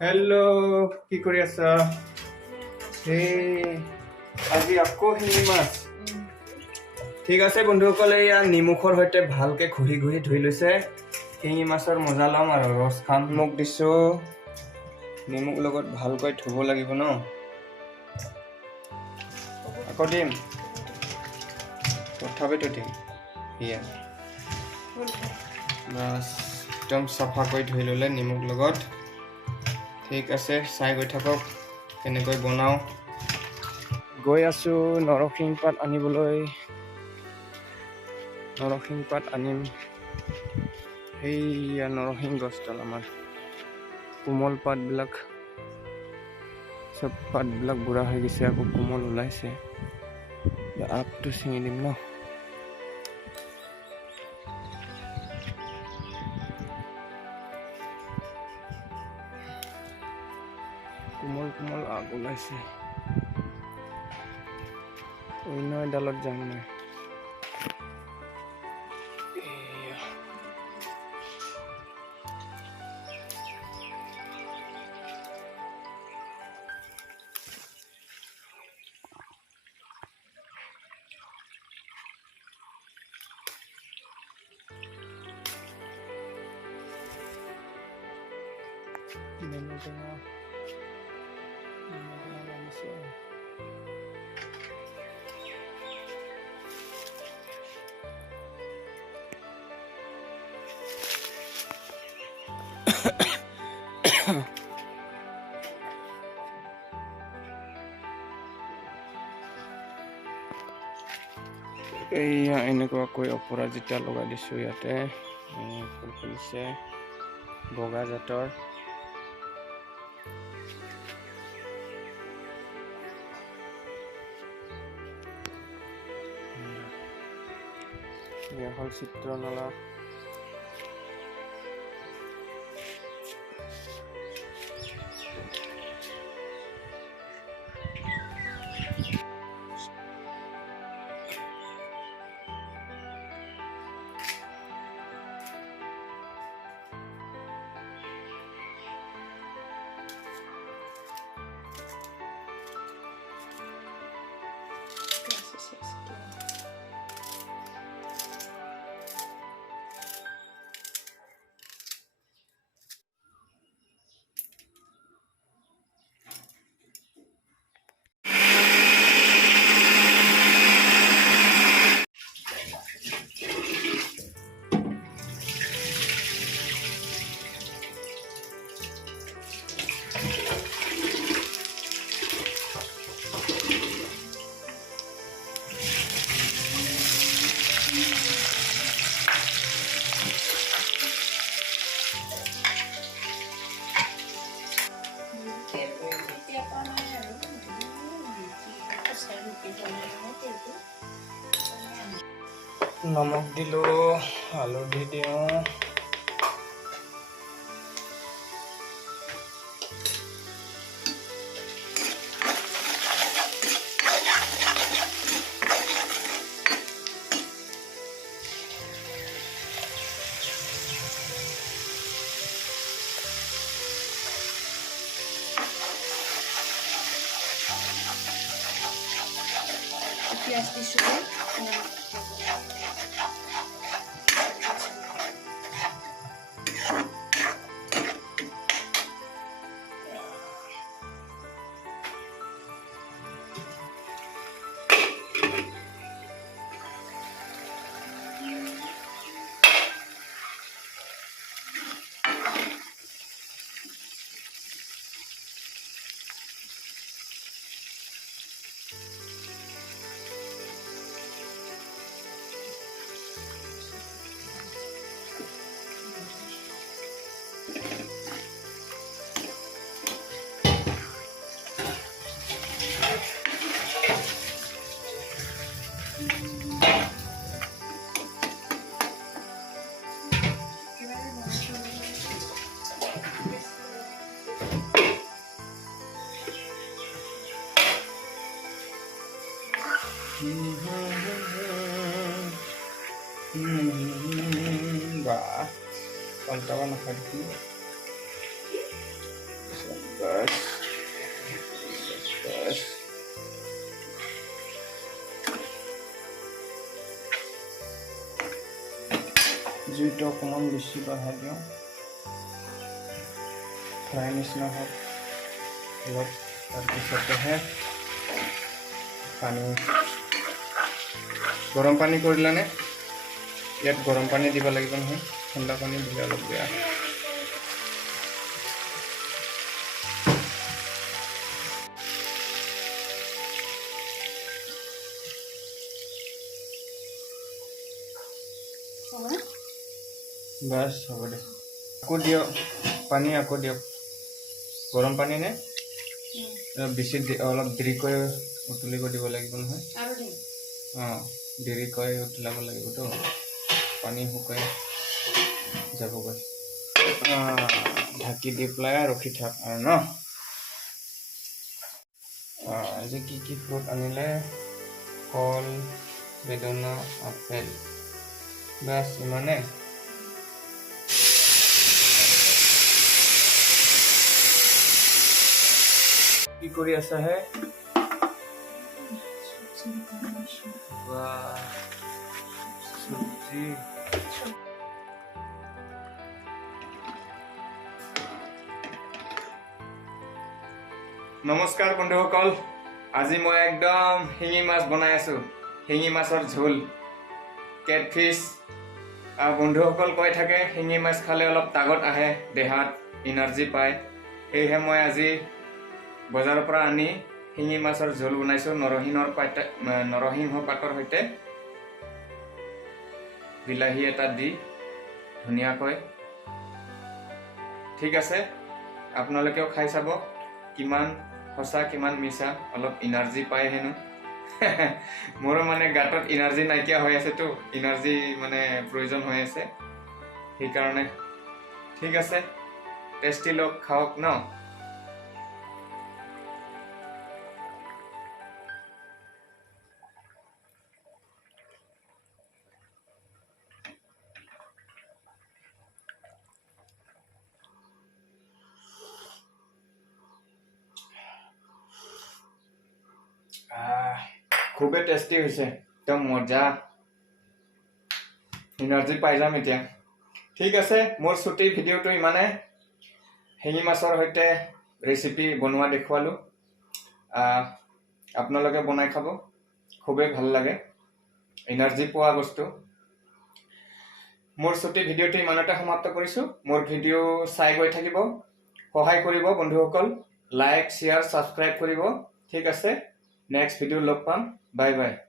Hello' কি কৰি আছা? সেই আজি আকৌ শিঙি মাছ। ঠিক আছে বন্ধুসকলে এয়া নিমখৰ সৈতে ভালকে ঘঁহি ঘঁহি ধুই লৈছে। শিঙি মাছৰ মজা ল'ম আৰু ৰস খাম। মোক দিছোঁ। নিমখ লগত ভালকৈ ধুব লাগিব ন? আকৌ দিম। তথাপিতো দিম। সেয়া বাছ একদম চাফাকৈ ধুই ল'লে নিমখ লগত। ঠিক আছে চাই গৈ থাকক কেনেকৈ বনাওঁ। গৈ আছোঁ নৰসিংহ পাত আনিবলৈ। নৰসিংহ পাত আনিম। সেইয়া নৰসিংহ গছডাল আমাৰ। কোমল পাতবিলাক চব পাতবিলাক বুঢ়া হৈ গৈছে আকৌ কোমল ওলাইছে। আগটো ছিঙি দিম ন? কোমল কোমল আগ ওলাইছে অন্য এডালত যাম মই এয়া। নেমু এইয়া এনেকুৱাকৈ অপৰাজিতা লগাই দিছোঁ ইয়াতে ফুল ফুলিছে বগা জাতৰ નેહલ ચિત્રનલા নমক দিলোঁ হালধি দিওঁ। পেঁয়াজ দিছোঁ বাহ পাল্টাবা নাখায় দেখি বাস বাস অকণমান বেছি বঢ়াই দিওঁ ফ্ৰাই নিচিনা হওক অলপ তাৰপিছতেহে পানী। গৰম পানী কৰিলানে ইয়াত গৰম পানী দিব লাগিব নহয় ঠাণ্ডা পানী দিলে অলপ বেয়া? বাছ হ'ব দে। আকৌ দিয়ক পানী আকৌ দিয়ক। গৰম পানী নে? বেছি অলপ দেৰিকৈ উতলিব দিব লাগিব নহয়। অঁ। দেৰিকৈ উতলাব লাগিবতো পানী শুকাই যাবগৈ। ঢাকি দি পেলাই ৰখি থাক আৰু ন? আজি কি কি ফ্ৰুট আনিলে? কল, বেদনা, আপেল। বাছ, ইমানে। কি কৰি আছা হে? সবজি নমস্কাৰ বন্ধুসকল আজি মই একদম শিঙি মাছ বনাই আছোঁ। শিঙি মাছৰ ঝোল। কেটফিছ। বন্ধুসকল কৈ থাকে, শিঙি মাছ খালে অলপ তাগত আহে, দেহাত এনাৰ্জি পায়। সেয়েহে মই আজি বজাৰৰ পৰা আনি শিঙি মাছৰ জোল বনাইছোঁ, নৰসিংহৰ পাত নৰসিংহ পাতৰ সৈতে। বিলাহী এটা দি ধুনীয়াকৈ। ঠিক আছে, আপোনালোকেও খাই চাব কিমান সঁচা, কিমান মিছা, অলপ ইনাৰ্জি পায় হেনো। মোৰো মানে গাঁতত ইনাৰ্জি নাইকিয়া হৈ আছেতো ইনাৰ্জি মানে প্ৰয়োজন হৈ আছে। সেইকাৰণে, ঠিক আছে টেষ্টি লগ খাওক ন? খুবেই টেষ্টি হৈছে, একদম মজা। এনাৰ্জি পাই যাম এতিয়া। ঠিক আছে, মোৰ ছুটি ভিডিঅ'টো ইমানে। শিঙি মাছৰ সৈতে ৰেচিপি বনোৱা দেখুৱালোঁ। আপোনালোকে বনাই খাব। খুবেই ভালো লাগে। এনাৰ্জি পোৱা বস্তু। মোৰ ছুটি ভিডিঅ'টো ইমানতে সমাপ্ত কৰিছোঁ। মোৰ ভিডিঅ' চাই গৈ থাকিব। সহায় কৰিব বন্ধুসকল। লাইক শ্বেয়াৰ ছাবস্ক্ৰাইব কৰিব। ঠিক আছে নেক্সট ভিডিঅ' লগ পাম। Bye bye.